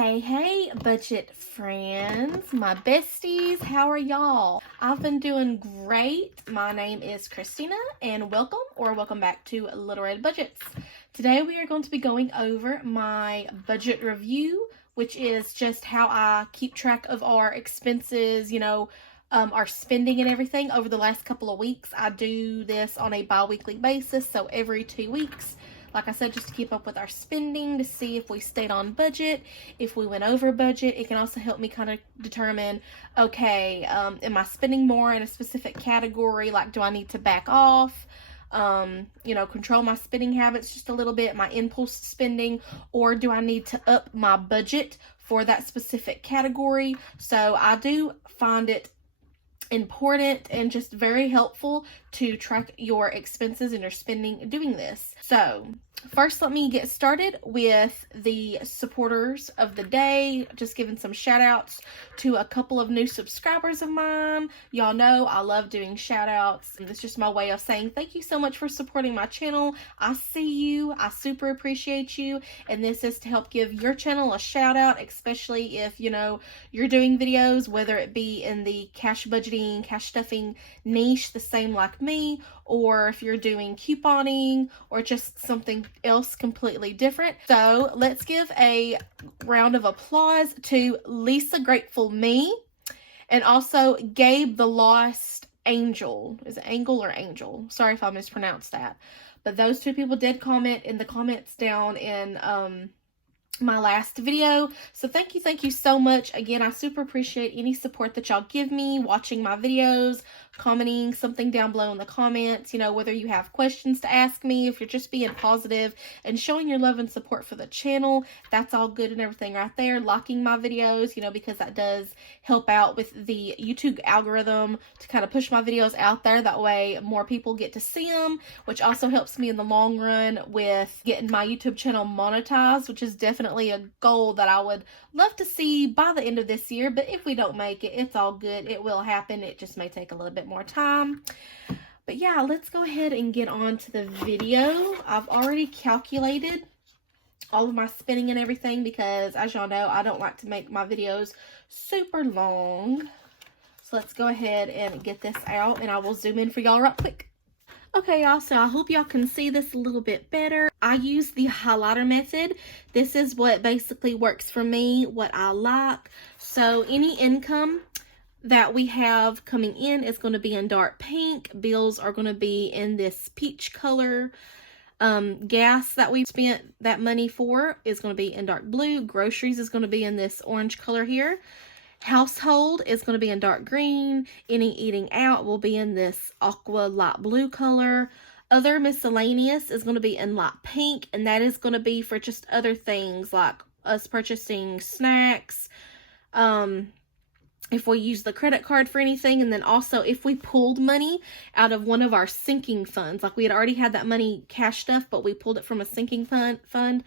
Hey, budget friends, my besties, how are y'all? I've been doing great. My name is Christina, and welcome back to Little Red Budgets. Today we are going to be going over my budget review, which is just how I keep track of our expenses, our spending and everything over the last couple of weeks. I do this on a bi-weekly basis, so every 2 weeks. Like I said, just to keep up with our spending, to see if we stayed on budget, if we went over budget. It can also help me kind of determine, okay, am I spending more in a specific category? Like, do I need to back off? Control my spending habits just a little bit, my impulse spending, or do I need to up my budget for that specific category? So I do find it important and just very helpful to track your expenses and your spending doing this. So first, let me get started with the supporters of the day. Just giving some shout outs to a couple of new subscribers of mine. Y'all know I love doing shout outs. It's just my way of saying thank you so much for supporting my channel. I see you. I super appreciate you. And this is to help give your channel a shout out, especially if, you're doing videos, whether it be in the cash budgeting, cash stuffing niche, the same like me, or if you're doing couponing or just something else completely different. So let's give a round of applause to Lisa Grateful Me and also Gabe the Lost Angel. Is it Angle or Angel? Sorry if I mispronounced that. But those two people did comment in the comments down in my last video. So thank you so much. Again, I super appreciate any support that y'all give me, watching my videos, commenting something down below in the comments, whether you have questions to ask me, if you're just being positive and showing your love and support for the channel, that's all good and everything right there. Liking my videos, because that does help out with the YouTube algorithm to kind of push my videos out there. That way more people get to see them, which also helps me in the long run with getting my YouTube channel monetized, which is definitely a goal that I would love to see by the end of this year. But if we don't make it, it's all good. It will happen. It just may take a little bit more time. But yeah, let's go ahead and get on to the video. I've already calculated all of my spending and everything because, as y'all know, I don't like to make my videos super long. So let's go ahead and get this out, and I will zoom in for y'all right quick. Okay, y'all, so I hope y'all can see this a little bit better. I use the highlighter method. This is what basically works for me, what I like. So any income that we have coming in is going to be in dark pink. Bills are going to be in this peach color. Gas that we spent that money for is going to be in dark blue. Groceries is going to be in this orange color here. Household is going to be in dark green. Any eating out will be in this aqua light blue color. Other miscellaneous is going to be in light pink, and that is going to be for just other things like us purchasing snacks, if we use the credit card for anything, and then also if we pulled money out of one of our sinking funds, like we had already had that money cash stuff, but we pulled it from a sinking fund,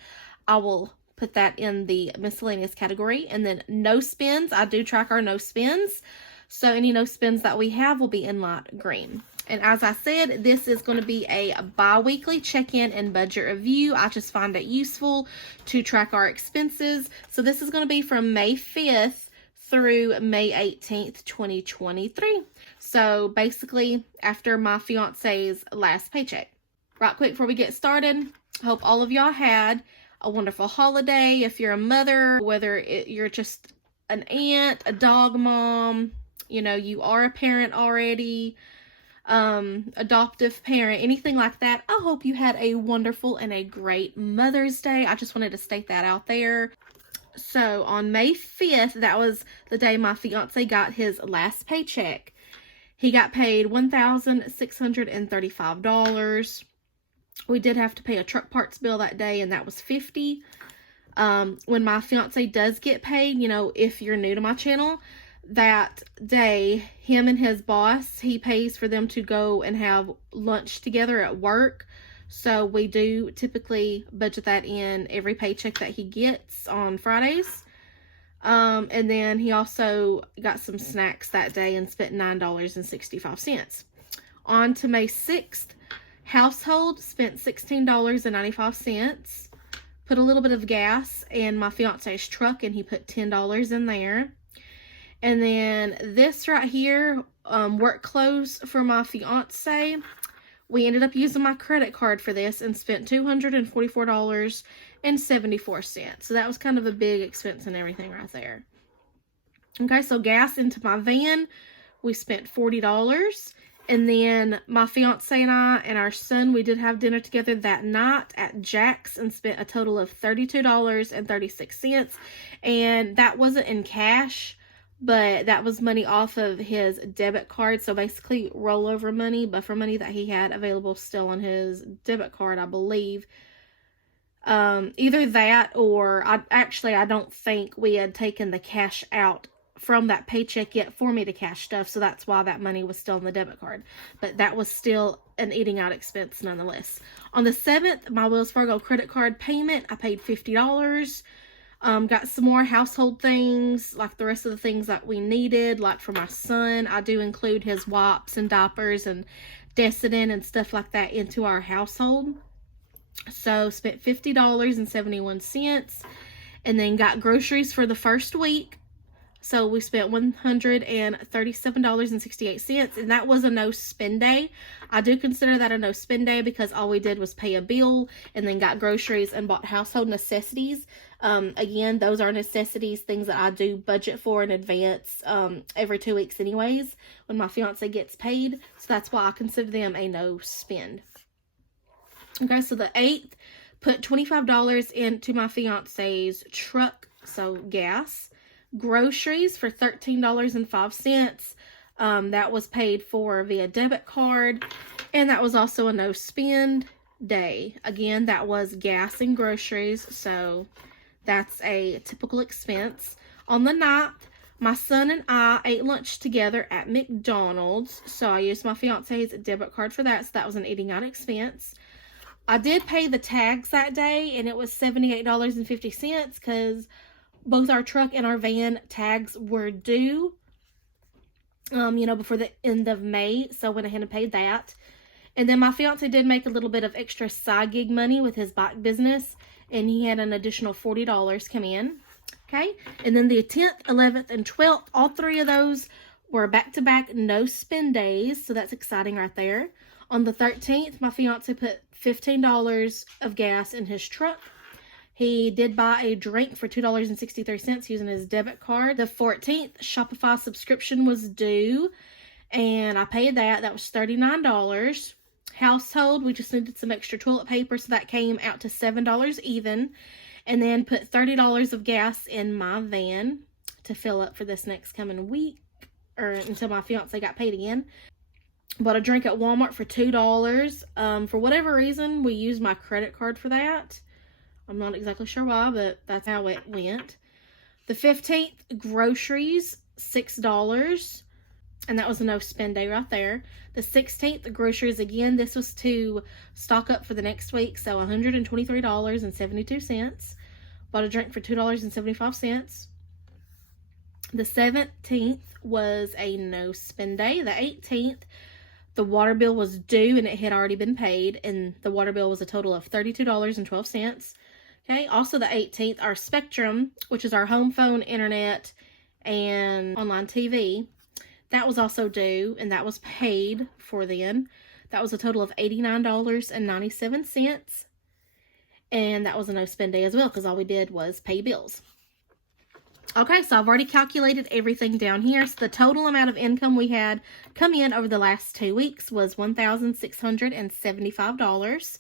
I will put that in the miscellaneous category. And then no spends, I do track our no spends. So any no spends that we have will be in light green. And as I said, this is going to be a bi-weekly check-in and budget review. I just find it useful to track our expenses. So this is going to be from May 5th through May 18th, 2023. So basically after my fiance's last paycheck. Right quick before we get started, I hope all of y'all had a wonderful holiday. If you're a mother, whether you're just an aunt, a dog mom, you are a parent already, adoptive parent, anything like that, I hope you had a wonderful and a great Mother's Day. I just wanted to state that out there. So on May 5th, that was the day my fiance got his last paycheck. He got paid $1,635. We did have to pay a truck parts bill that day, and that was $50. When my fiance does get paid, if you're new to my channel, that day, him and his boss, he pays for them to go and have lunch together at work. So we do typically budget that in every paycheck that he gets on Fridays. And then he also got some snacks that day and spent $9.65. On to May 6th, household spent $16.95. put a little bit of gas in my fiance's truck, and he put $10 in there. And then this right here, work clothes for my fiance. We ended up using my credit card for this and spent $244.74. So that was kind of a big expense and everything right there. Okay, so gas into my van, we spent $40. And then my fiance and I and our son, we did have dinner together that night at Jack's and spent a total of $32.36. And that wasn't in cash, but that was money off of his debit card. So basically rollover money, buffer money that he had available still on his debit card, I believe. Either that or I don't think we had taken the cash out from that paycheck yet for me to cash stuff. So that's why that money was still on the debit card. But that was still an eating out expense nonetheless. On the 7th, my Wells Fargo credit card payment, I paid $50. Got some more household things, like the rest of the things that we needed, like for my son. I do include his wipes and diapers and Desitin and stuff like that into our household. So spent $50.71, and then got groceries for the first week. So we spent $137.68, and that was a no spend day. I do consider that a no spend day because all we did was pay a bill and then got groceries and bought household necessities. Again, those are necessities, things that I do budget for in advance every 2 weeks anyways when my fiance gets paid. So that's why I consider them a no spend. Okay, so the 8th, put $25 into my fiance's truck, so gas. Groceries for $13.05. That was paid for via debit card, and that was also a no spend day. Again, that was gas and groceries, so that's a typical expense. On the 9th, my son and I ate lunch together at McDonald's, so I used my fiance's debit card for that, so that was an eating out expense. I did pay the tags that day, and it was $78.50 because both our truck and our van tags were due, before the end of May. So I went ahead and paid that. And then my fiance did make a little bit of extra side gig money with his bike business, and he had an additional $40 come in. Okay. And then the 10th, 11th, and 12th, all three of those were back-to-back no spend days. So that's exciting right there. On the 13th, my fiance put $15 of gas in his truck. He did buy a drink for $2.63 using his debit card. The 14th, Shopify subscription was due, and I paid that. That was $39. Household, we just needed some extra toilet paper, so that came out to $7 even. And then put $30 of gas in my van to fill up for this next coming week, or until my fiance got paid again. Bought a drink at Walmart for $2. For whatever reason, we used my credit card for that. I'm not exactly sure why, but that's how it went. The 15th, groceries, $6. And that was a no spend day right there. The 16th, the groceries again. This was to stock up for the next week. So $123.72. Bought a drink for $2.75. The 17th was a no spend day. The 18th, the water bill was due and it had already been paid. And the water bill was a total of $32.12. Okay, also the 18th, our Spectrum, which is our home phone, internet, and online TV, that was also due, and that was paid for then. That was a total of $89.97, and that was a no-spend day as well, because all we did was pay bills. Okay, so I've already calculated everything down here. So the total amount of income we had come in over the last 2 weeks was $1,675.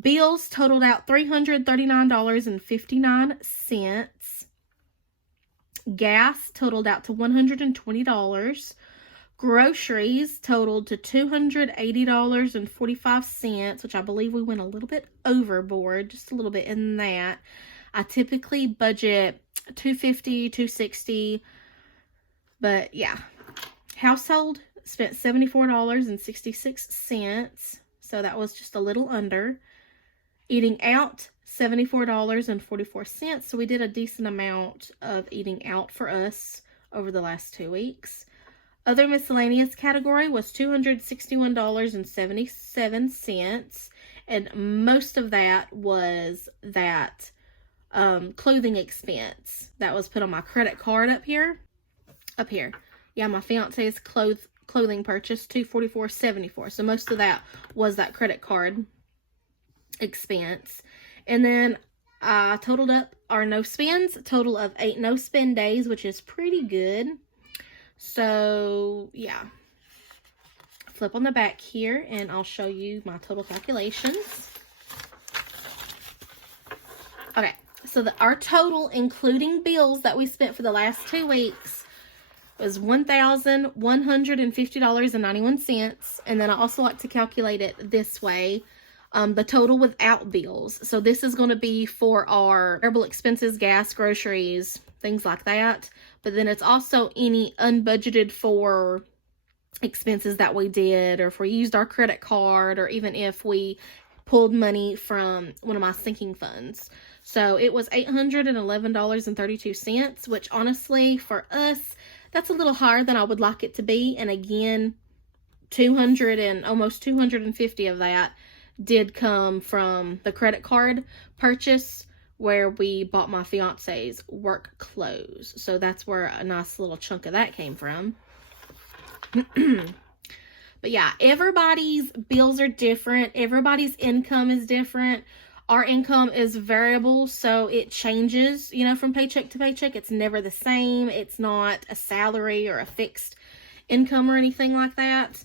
Bills totaled out $339.59. Gas totaled out to $120. Groceries totaled to $280.45, which I believe we went a little bit overboard, just a little bit in that. I typically budget $250, $260, but yeah. Household spent $74.66, so that was just a little under. Eating out, $74.44, so we did a decent amount of eating out for us over the last 2 weeks. Other miscellaneous category was $261.77, and most of that was that clothing expense that was put on my credit card up here. Yeah, my fiance's clothing purchase, $244.74. So most of that was that credit card expense. And then I totaled up our no spends, a total of 8 no spend days, which is pretty good. So yeah, flip on the back here and I'll show you my total calculations. Okay, so our total, including bills that we spent for the last 2 weeks, was $1,150.91. And then I also like to calculate it this way. The total without bills. So this is going to be for our variable expenses, gas, groceries, things like that. But then it's also any unbudgeted for expenses that we did, or if we used our credit card, or even if we pulled money from one of my sinking funds. So it was $811.32, which honestly for us, that's a little higher than I would like it to be. And again, almost 250 of that did come from the credit card purchase where we bought my fiance's work clothes. So that's where a nice little chunk of that came from. But yeah, everybody's bills are different. Everybody's income is different. Our income is variable, so it changes, you know, from paycheck to paycheck. It's never the same. It's not a salary or a fixed income or anything like that.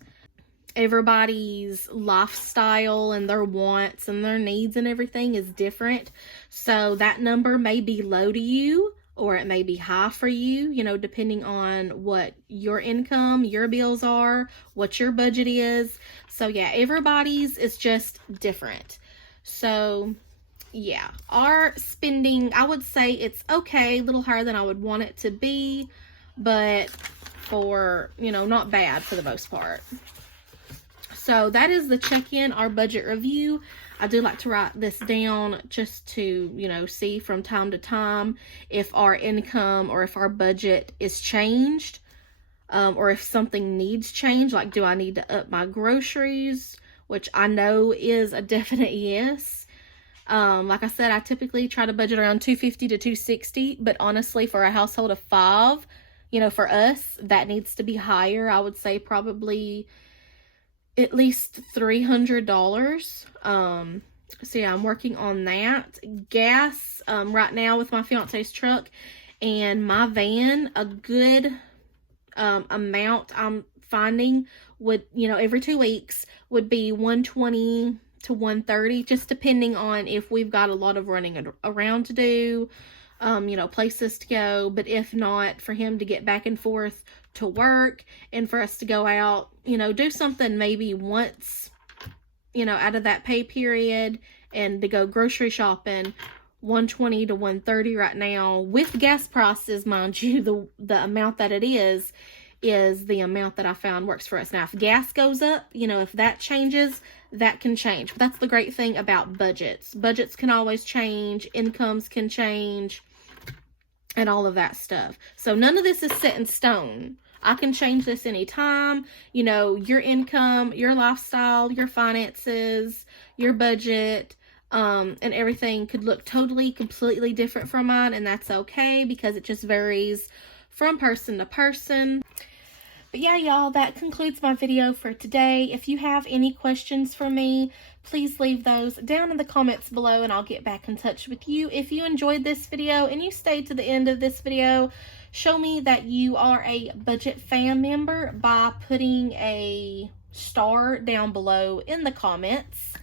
Everybody's lifestyle and their wants and their needs and everything is different. So that number may be low to you, or it may be high for you, you know, depending on what your income, your bills are, what your budget is. So yeah, everybody's is just different. So yeah, our spending, I would say it's okay, a little higher than I would want it to be, but for, you know, not bad for the most part. So that is the check-in, our budget review. I do like to write this down just to, you know, see from time to time if our income or if our budget is changed, or if something needs change. Like, do I need to up my groceries? Which I know is a definite yes. Like I said, I typically try to budget around $250 to $260, but honestly, for a household of 5, you know, for us, that needs to be higher. I would say probably at least $300. So yeah, I'm working on that. Gas, right now with my fiance's truck and my van, a good amount I'm finding would, you know, every 2 weeks would be $120 to $130, just depending on if we've got a lot of running around to do, you know, places to go. But if not, for him to get back and forth to work and for us to go out, you know, do something maybe once, you know, out of that pay period, and to go grocery shopping, $120 to $130 right now with gas prices, mind you. The amount that it is the amount that I found works for us. Now, if gas goes up, you know, if that changes, that can change. But that's the great thing about budgets. Budgets can always change, incomes can change, and all of that stuff. So none of this is set in stone. I can change this anytime. You know, your income, your lifestyle, your finances, your budget, and everything could look totally, completely different from mine, and that's okay because it just varies from person to person. But yeah, y'all, that concludes my video for today. If you have any questions for me, please leave those down in the comments below and I'll get back in touch with you. If you enjoyed this video and you stayed to the end of this video, show me that you are a Budget Fam member by putting a star down below in the comments.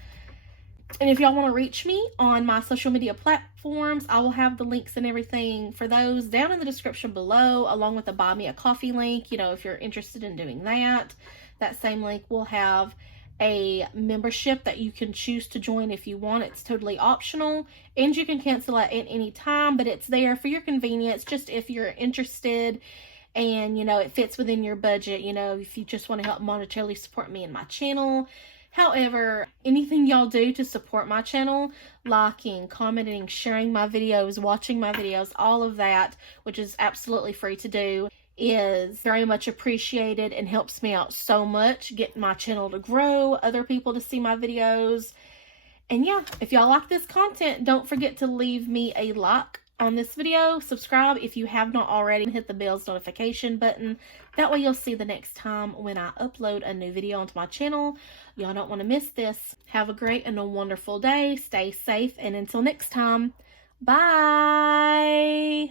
And if y'all want to reach me on my social media platforms, I will have the links and everything for those down in the description below, along with the Buy Me a Coffee link. You know, if you're interested in doing that, that same link will have a membership that you can choose to join if you want. It's totally optional, and you can cancel it at any time, but it's there for your convenience, just if you're interested and, you know, it fits within your budget, you know, if you just want to help monetarily support me and my channel. However, anything y'all do to support my channel, liking, commenting, sharing my videos, watching my videos, all of that, which is absolutely free to do, is very much appreciated and helps me out so much, get my channel to grow, other people to see my videos, And yeah, if y'all like this content, don't forget to leave me a like on this video. Subscribe if you have not already, and hit the bell's notification button. That way you'll see the next time when I upload a new video onto my channel. Y'all don't want to miss this. Have a great and a wonderful day. Stay safe, and until next time, bye.